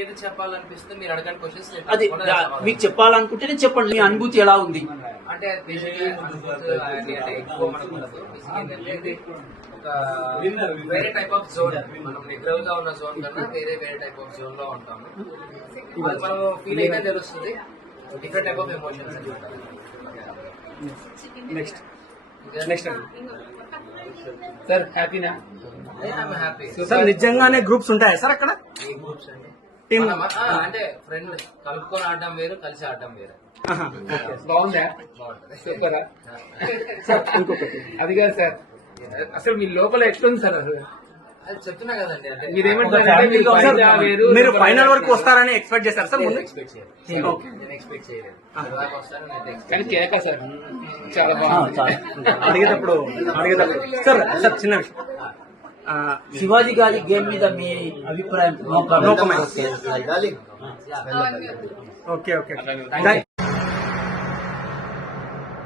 ఏది చెప్పాలనిపిస్తే మీరు అడగని క్వశ్చన్స్ అది మీకు చెప్పాలనుకుంటే నేను చెప్పండి, మీ అనుభూతి ఎలా ఉంది? అంటే ఎక్కువ మనకు ఉండదు. బేసిక్ ఏంటంటే ఒక వేరే టైప్ ఆఫ్ జోన్, మనం లిటరల్ గా ఉన్న జోన్ కన్నా వేరే టైప్ ఆఫ్ జోన్ లో ఉంటాము. అది మనం ఫీల్ అయితే తెలుస్తుంది. డిఫరెంట్ టైప్ ఆఫ్ ఎమోషన్స్ అని. నెక్స్ట్ సార్ హ్యాపీనా? హ్యాపీ సార్ నిజంగానే గ్రూప్స్ ఉంటాయా సార్ అక్కడ? గ్రూప్స్ అండి టీమ్ అంటే ఫ్రెండ్ కలుపుకొని ఆడడం వేరు, కలిసి ఆడడం వేరు. బాగుందా? సూపరా సార్? ఇంకొకటి అది కాదు సార్, అసలు మీ లోపల ఎట్లుంది సార్? అసలు అది చెప్తున్నా కదండి. అంటే మీరు ఫైనల్ వరకు వస్తారని ఎక్స్పెక్ట్ చేశారు సార్ ముందు? ఎక్స్పెక్ట్ చేయలేదు. నేను ఎక్స్పెక్ట్ చేయలేదు. దాకా వస్తారని అయితే కానీ కేక సార్ చాలా బాగుంది. అడిగేటప్పుడు సార్ చిన్న విషయం, శివాజీ గారి గేమ్ మీద మీ అభిప్రాయం? ఓకే